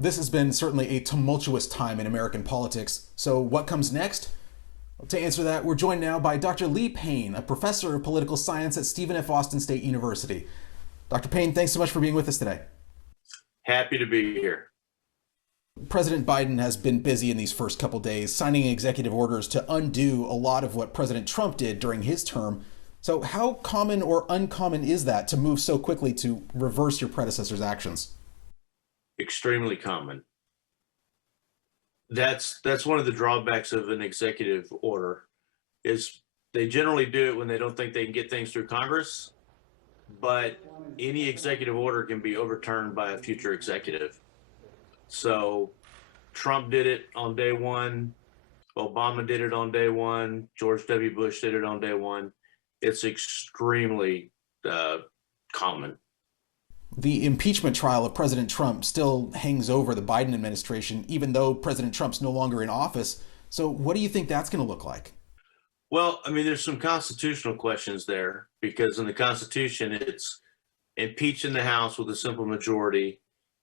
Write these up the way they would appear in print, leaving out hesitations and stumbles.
This has been certainly a tumultuous time in American politics. So what comes next? Well, to answer that, we're joined now by Dr. Lee Payne, a professor of political science at Stephen F. Austin State University. Dr. Payne, thanks so much for being with us today. Happy to be here. President Biden has been busy in these first couple days, signing executive orders to undo a lot of what President Trump did during his term. So how common or uncommon is that to move so quickly to reverse your predecessor's actions? Extremely common. That's one of the drawbacks of an executive order is they generally do it when they don't think they can get things through Congress, but any executive order can be overturned by a future executive. So Trump did it on day one, Obama did it on day one, George W. Bush did it on day one. It's extremely common. The impeachment trial of President Trump still hangs over the Biden administration, even though President Trump's no longer in office. So what do you think that's going to look like? Well, I mean, there's some constitutional questions there because in the Constitution, it's impeaching the House with a simple majority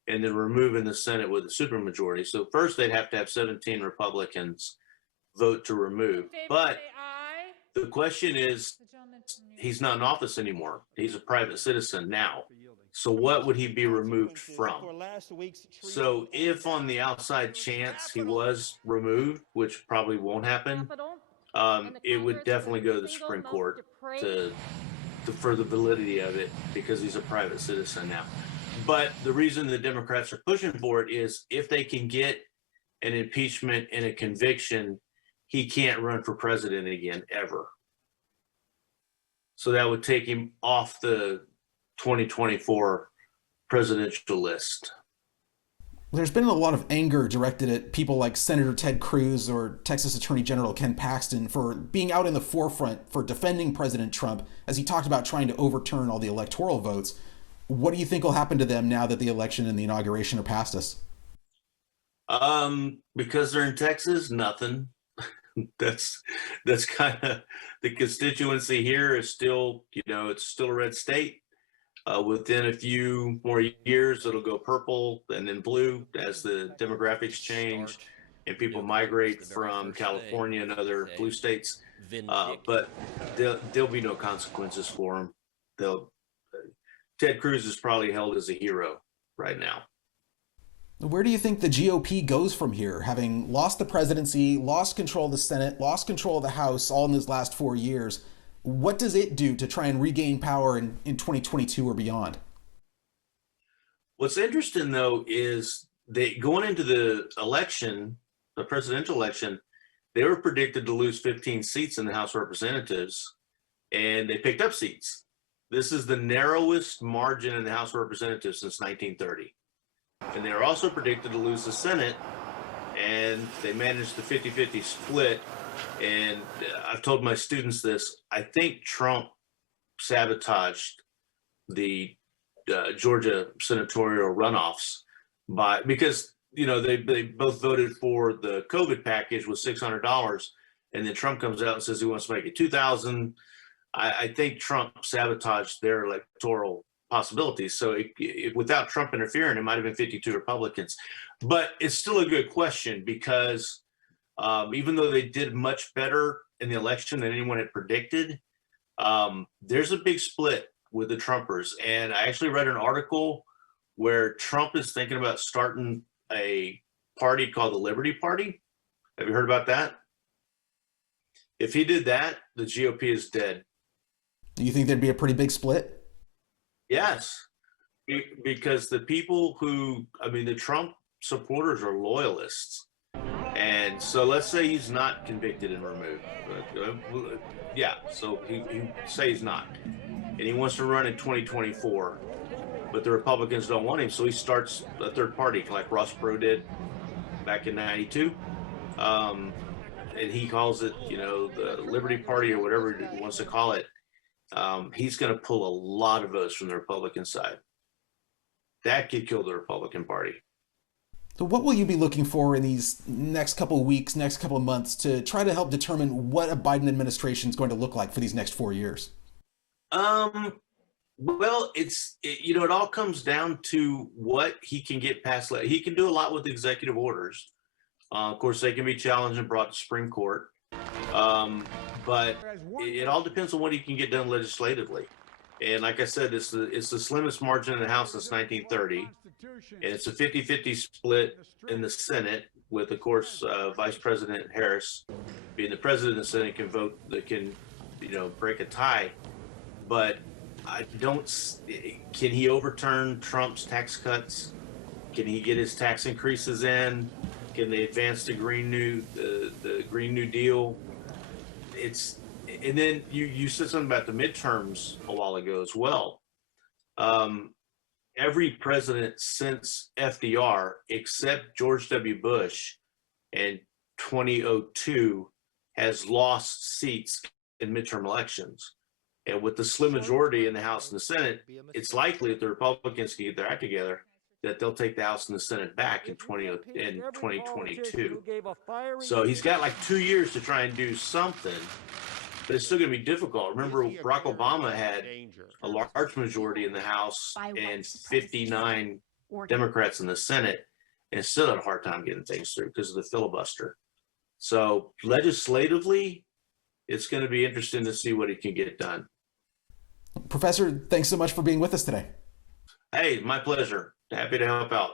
and then removing the Senate with a supermajority. So first they'd have to have 17 Republicans vote to remove. But the question is, he's not in office anymore. He's a private citizen now. So what would he be removed from? So if on the outside chance he was removed, which probably won't happen, it would definitely go to the Supreme Court to for the validity of it because he's a private citizen now. But the reason the Democrats are pushing for it is if they can get an impeachment and a conviction, he can't run for president again, ever. So that would take him off the 2024 presidential list. There's been a lot of anger directed at people like Senator Ted Cruz or Texas Attorney General Ken Paxton for being out in the forefront for defending President Trump as he talked about trying to overturn all the electoral votes. What do you think will happen to them now that the election and the inauguration are past us? Because they're in Texas, nothing. That's kind of the constituency here is still, it's still a red state. Within a few more years, it'll go purple and then blue as the demographics change and people migrate from California and other blue states. But there'll be no consequences for them. Ted Cruz is probably held as a hero right now. Where do you think the GOP goes from here, having lost the presidency, lost control of the Senate, lost control of the House all in these last 4 years? What does it do to try and regain power in 2022 or beyond? What's interesting, though, is going into the election, the presidential election, they were predicted to lose 15 seats in the House of Representatives, and they picked up seats. This is the narrowest margin in the House of Representatives since 1930. And they were also predicted to lose the Senate, and they managed the 50-50 split. And I've told my students this. I think Trump sabotaged the Georgia senatorial runoffs because they both voted for the COVID package with $600, and then Trump comes out and says he wants to make it $2,000. I think Trump sabotaged their electoral possibilities. So without Trump interfering, it might have been 52 Republicans. But it's still a good question because even though they did much better in the election than anyone had predicted, there's a big split with the Trumpers. And I actually read an article where Trump is thinking about starting a party called the Liberty Party. Have you heard about that? If he did that, the GOP is dead. Do you think there'd be a pretty big split? Yes, because the people the Trump supporters are loyalists. And so let's say he's not convicted and removed. So he say he's not. And he wants to run in 2024, but the Republicans don't want him. So he starts a third party like Ross Perot did back in 92. And he calls it, the Liberty Party or whatever he wants to call it. He's going to pull a lot of votes from the Republican side. That could kill the Republican Party. So what will you be looking for in these next couple of weeks, next couple of months to try to help determine what a Biden administration is going to look like for these next 4 years? Well, it all comes down to what he can get past. He can do a lot with executive orders. Of course, they can be challenged and brought to Supreme Court. Um, but it all depends on what he can get done legislatively. And like I said, it's the slimmest margin in the House since 1930, and it's a 50-50 split in the Senate, with, of course, Vice President Harris being the president of the Senate can vote that can, break a tie. But I don't. Can he overturn Trump's tax cuts? Can he get his tax increases in? Can they advance the Green New Deal? It's and then you said something about the midterms a while ago as well. Um, every president since FDR, except George W. Bush in 2002, has lost seats in midterm elections. And with the slim majority in the House and the Senate, it's likely that the Republicans can get their act together, that they'll take the House and the Senate back in 2022. So he's got like 2 years to try and do something, but it's still going to be difficult. Remember, Barack Obama had a large majority in the House and 59 Democrats in the Senate, and still had a hard time getting things through because of the filibuster. So legislatively, it's going to be interesting to see what he can get done. Professor, thanks so much for being with us today. Hey, my pleasure. Happy to help out.